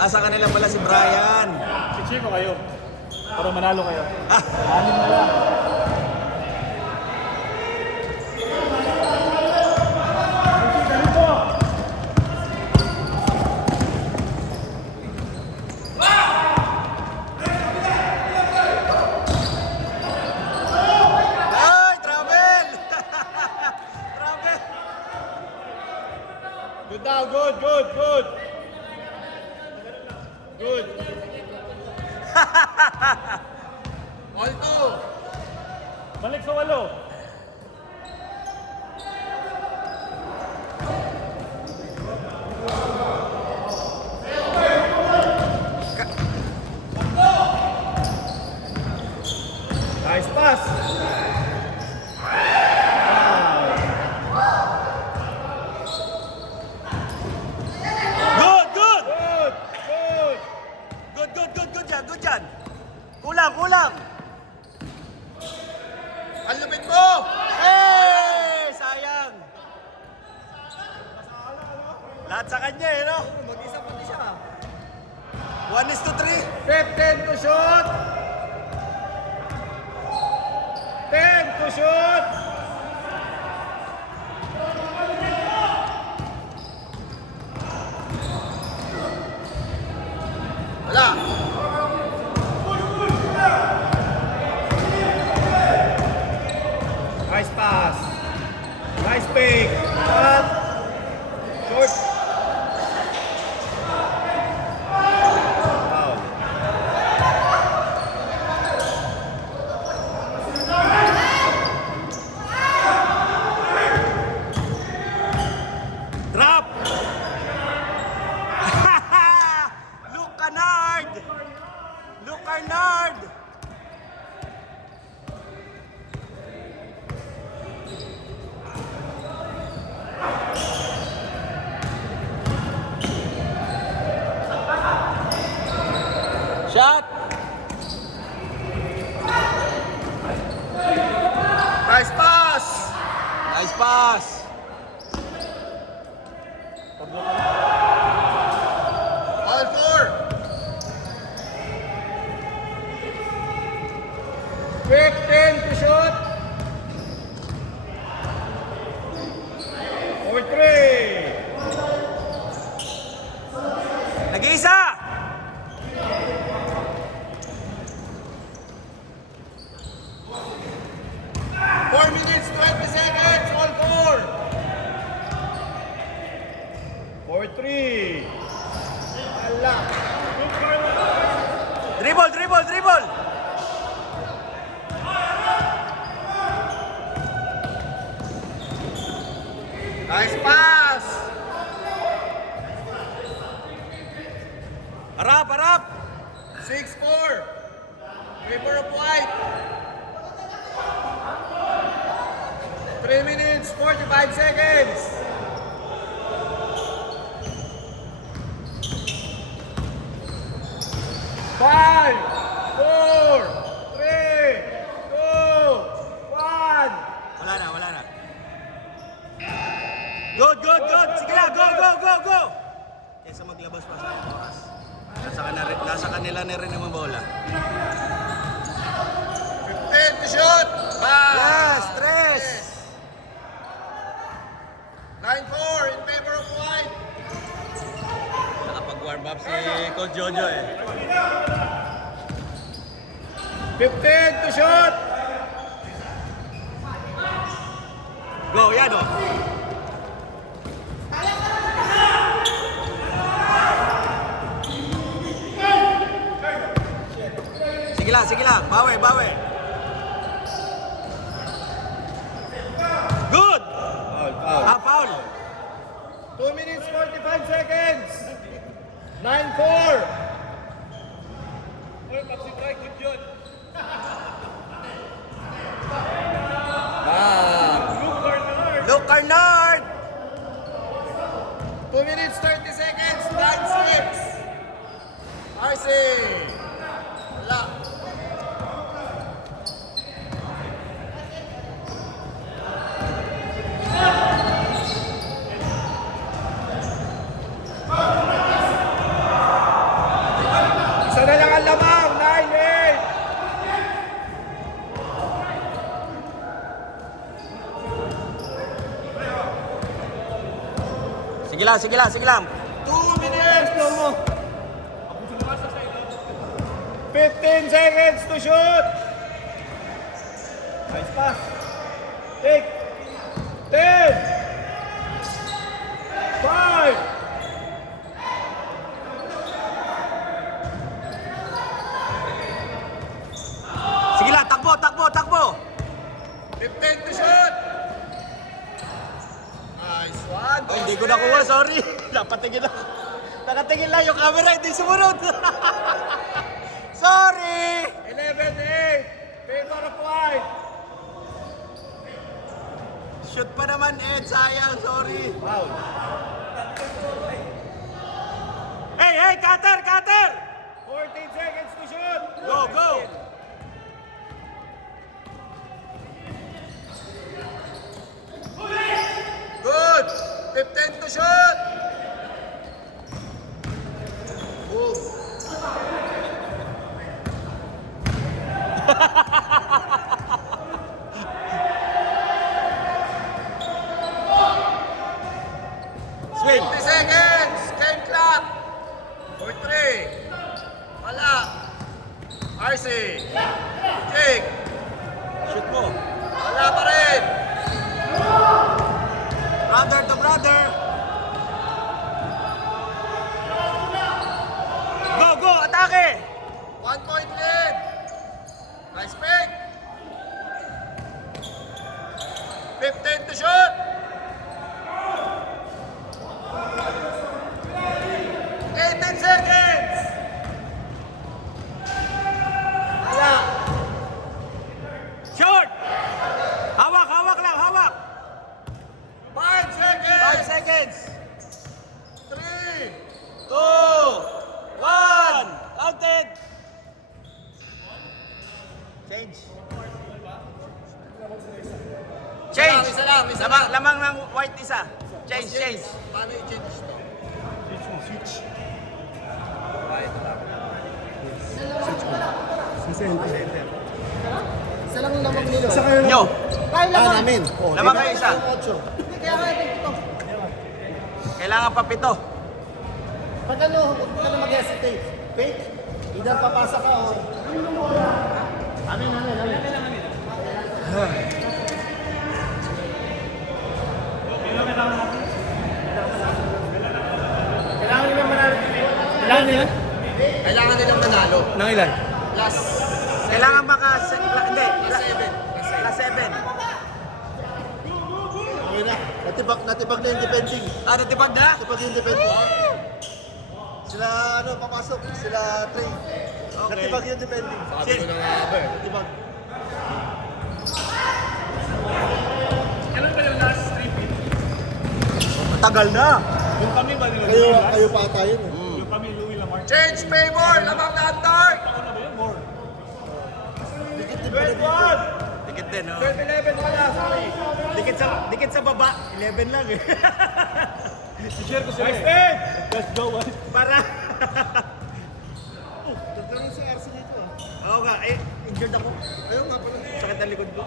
Sa kanila pala si Brian. Si Chico kayo. Para manalo kayo. Anim na lang. Ay, travel! Travel! Good now, good, good, good. Good. All two. Balik sa walo. Nice pass. Good, good! Good, good. Good dyan, good dyan. Kulang, kulang. Ang lupit mo! Hey! Sayang. Lahat sa kanya eh, no? Mag-isa pati siya. 1:3. 15 to shoot. 10 to shoot. Wala. Nice pass. Nice pick. Shot. Short. Foul. Drop! Luke Kennard! Luke Kennard! Shot! Nice pass! Nice pass! All four! Quick 10 to shoot. Over 3. Nag-iisa! Four minutes, 20 seconds, all four! 4-3. Ala. Dribble, dribble, dribble! Nice pass! Harap, harap! 6-4! Paper of white! 3 minutes, 45 seconds! Five, 4, 3, 2, 1. Wala na, wala na. Good, good, good! Sige na, go, go, go, go! Kesa maglabas pa sa oras. Nasa kanila na rin yung bola. 15 to shoot! Yes, tres! 9-4 in favor of white. Nakapag-warm up si Coach Jojo eh. 15 to shoot. Go, yan o. Sige lang. Bawi, bawi. Good! Foul. Foul. 2 minutes, 45 seconds. 9-4. Luke Kennard. 2 minutes, 30 seconds. 9-6. RC. Wala. Sige lang, sige lang, sige lang. 2 minutes! 15 seconds to shoot! Nice pass. Take. 10. 5. Sige lang, takbo, takbo, takbo. 15 to shoot! Nice one. Ay, hindi ko nakuha, sorry. Napatingin lang. Nakatingin lang yung camera, hindi sumunod. Sorry! 11-8. Favor of white. Shoot pa naman, Ed. Sayang, sorry. Foul. Hey, hey, cutter, cutter! 14 seconds to shoot. Go, go! Good. 15 to shoot. Boom. Swing! 50 seconds. Game clock. For 3. Wala. RC. Jake. Shoot mo. Wala pa rin. Brother to brother. Go, go, atake! 1 point lead. Nice pick. 15 to shoot. 18 seconds. Wala. Short! Hawak, hawak lang, hawak! 5 seconds. 5 seconds! 3. 2, 1, counted! Change. Change! Isa lang, isa Lamang, lang. lamang ng white isa. Change, change. Paano i-change ito? Isa lang naman nilo. Nyo, Kaya lang. namin. lamang kayo isa. Hindi, kaya nga ito. Kailangan pa 7. Pag ano, huwag ka na mag-hesitate. Fake. Either papasa ka o... Amin. Kailangan nilang manalo. Nang ilan? Last Kailangan hindi, last 7. last 7. Okay na. Natibag na yung defending. Ah, natipag na? Natibag yung defending. Sila ano, papasok. Sila Trey. Okay. Natibag yung defending. Sabi ko na nga ba eh. Natibag. Kailan ba yung last 3 feet? Tagal na. Yung kami ba nila? Kayo pa ata yun eh. Yung kami Louis Lamar. Change favor! Lamang na Antar! Ano ba yun? More. Dikit din pala dito. 12-1! Dikit din, no? 12-11 pala, sorry. Dikit sa baba. 11 lang eh. I-share ko sila eh. Let's go, what? Para. Nagkaroon si RC dito ah. Oo nga, eh, injured ako. Ayun nga pala. Sakit ang likod ko.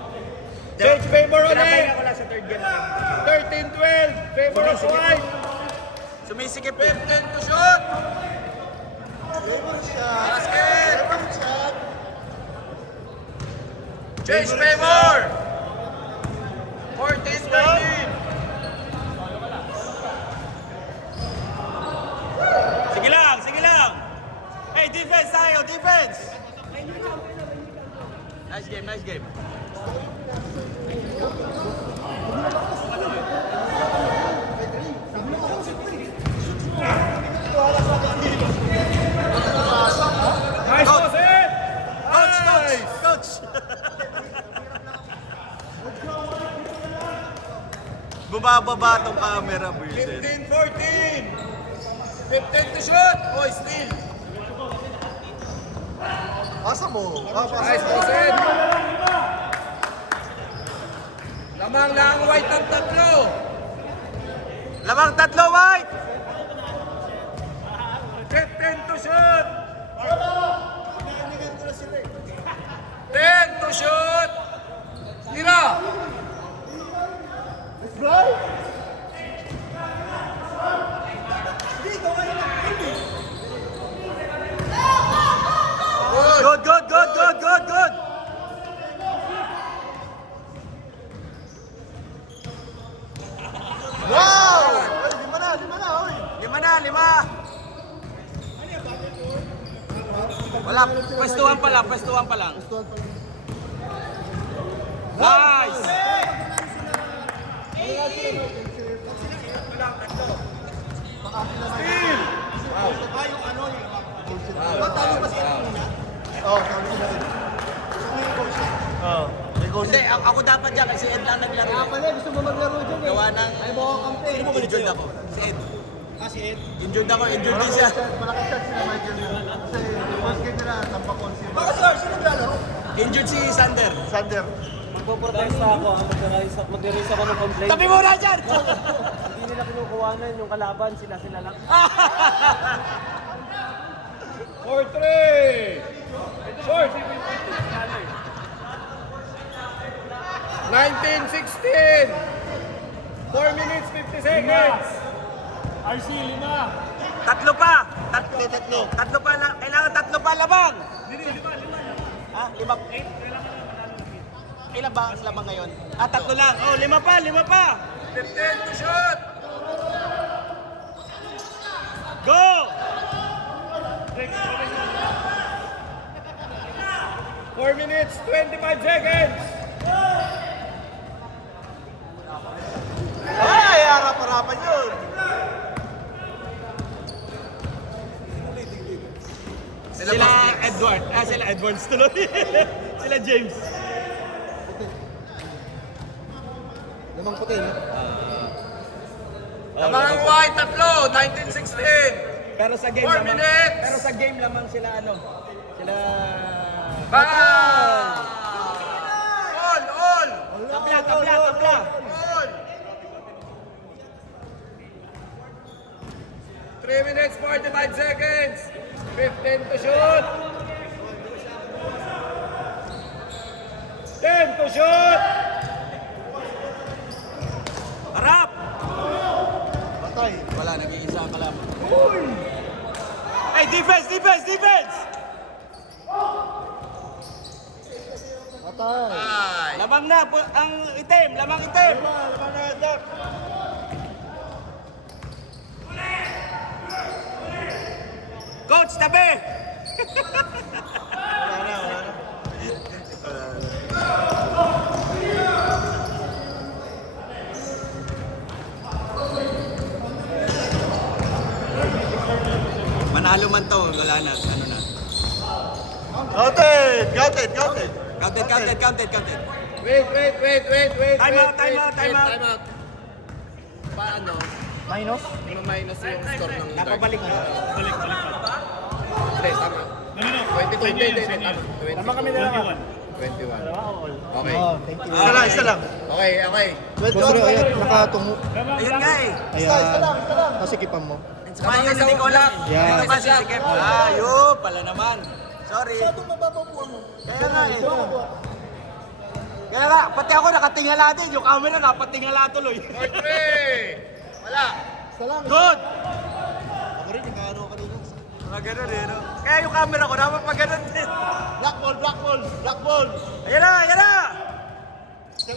Change favor ulit! Pinapahinga ko lang sa third game. 13-12! Favor of white! Sumisikip 15 eh. to shoot! Favor shot. Basket! Favor shot. Change favor! 14-13! Sige lang, sige lang. Hey, defense tayo, defense. Nice game, nice game. Nice toss in! Coach, coach, Nice! coach. Bumababa tong camera, Wilson. 15-14! 15 to shoot! Oh, steal! Pasa mo. Pasa Nice mo. toss in! Lamang na ang white ng tatlo! Lamang tatlo, white. 15 to shoot! 10 to shoot! Tira! Right? Wala, pwestuhan pa lang, pwestuhan pa lang. Gustuhan pa lang. Nice! Oh, sabi sila. Oh, may goal Hindi, ako dapat dyan kasi Ed lang naglaro. Kaya pala, gusto mo maglaro dyan eh. Gawa ng... Ay, mo kampe. Injured ako. Si Ed. Si Ed. Injured ako, injured din siya. Malaki chance sila Michael. Kasi first game nila, tampakon si Sino naglalaro? Injured si Sander. Sander. Magpoprotesta ako, mag-release ako ng complaint. Tabi mo na dyan! Hindi nila kinukuhanan yung kalaban, sila lang. 4-3! Short! 19-16! 4 minutes, 50 seconds! RC, 5! Tatlo pa! Tatlo pa lang. Kailangan tatlo pa lamang! Ah, 5? Ilan ba ang lamang ngayon? Ah, tatlo lang. Oh, 5 pa! 15 to shoot! Go! 4 minutes, 25 seconds! Ay, harap-harapan yun. Sila Edward. Ah, sila Edwards tuloy. Sila James. Lamang puti, no? Lamang white, tatlo, 19-16! Pero sa game 4 lamang. minutes! Pero sa game lamang sila ano. Sila... Bang! All! Tabla! All! 3 minutes, 45 seconds! 15 to shoot! 10 to shoot! Harap! Patay. Wala, nag-iisa ka lang. Hey, defense! Patay. Lamang na, ang itim! Lamang itim! Coach, tabi! Manalo man to, wala na. Ano na? Counted. Counted. Wait. Time out. Paano? Minus? Minus yung score ng Napabalik na. Hindi, tama. 22, hindi, tama. Tama kami na lang. 21. Okay. Oh, thank you. Isa lang. Okay. Boss Ro, ayan, nakatungo. Ayun nga eh. Ayan. Nasikipan mo. Samahan yun, hindi ko alam. Yeah. Ito ba sisikip? Ayun, pala naman. Sorry. Kaya nga eh. Kaya nga, pati ako nakatingala din. Yung camera nakatingala tuloy. 4-3! Wala. Good! Ako rin, nagkaano kanina. Mga ganun eh, no? Kaya yung camera ko, dapat pag ganun din. Black ball. Ayan na! Isa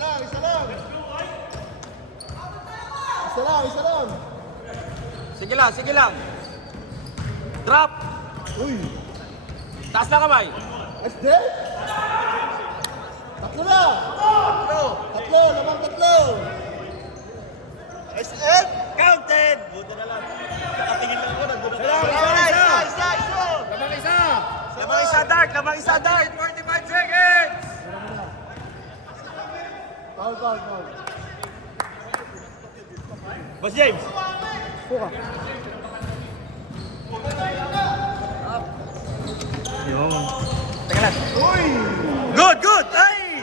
lang. Sige lang. Drop! Uy. Taas na kamay. That's dead? Tatlo na. Tatlo. SM! Counted! Buta na lang. Nakatingin lang ako, nandun na. Nice! Lamang isa, Dark! 45 seconds! Foul. Boss James! Puka. Teka lang. Good! Ay!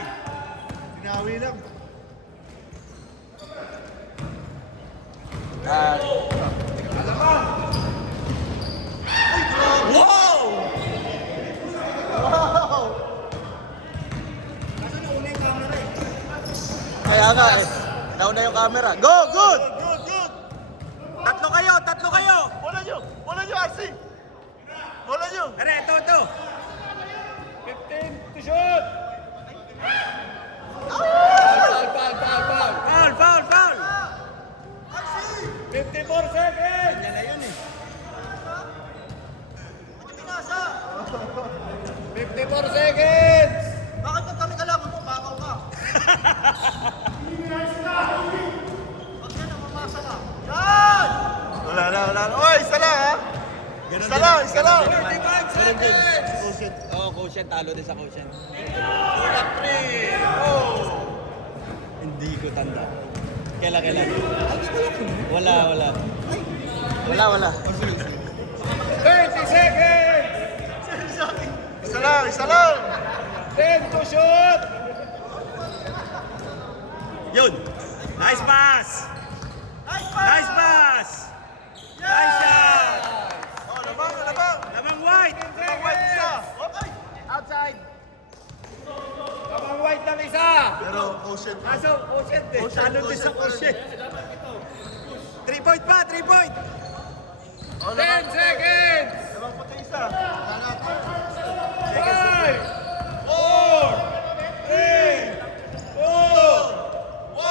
Sinawi lang. Wow! Kaya nga eh. Nauna yung camera. Go! Good! Tatlo kayo! Bola nyo, RC! Bola nyo! Are, ito. 15 to shoot! Foul! 54 seconds! Yan na yun eh. Isa lang, isa lang. Meron din. Quotient. Oo, quotient. Talo din sa quotient. Hindi ko tanda. Kailan? Wala. Wala. 30 seconds! Isa lang. 10 to shoot! Yun! Nice pass! Nice pass! Nice shot! Oh, labang. Lamang white! Labang white isa. Okay. Outside! Kamang white lang isa! Pero quotient. Kaso, quotient eh. Talo din sa quotient. 3 point pa! 3 point! 10 seconds! Labang puti isa. 5, 4, 3, 2, 1!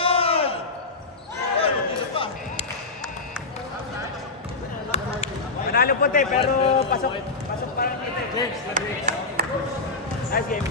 Manalo puti pero pasok pa rin ito. Nice game.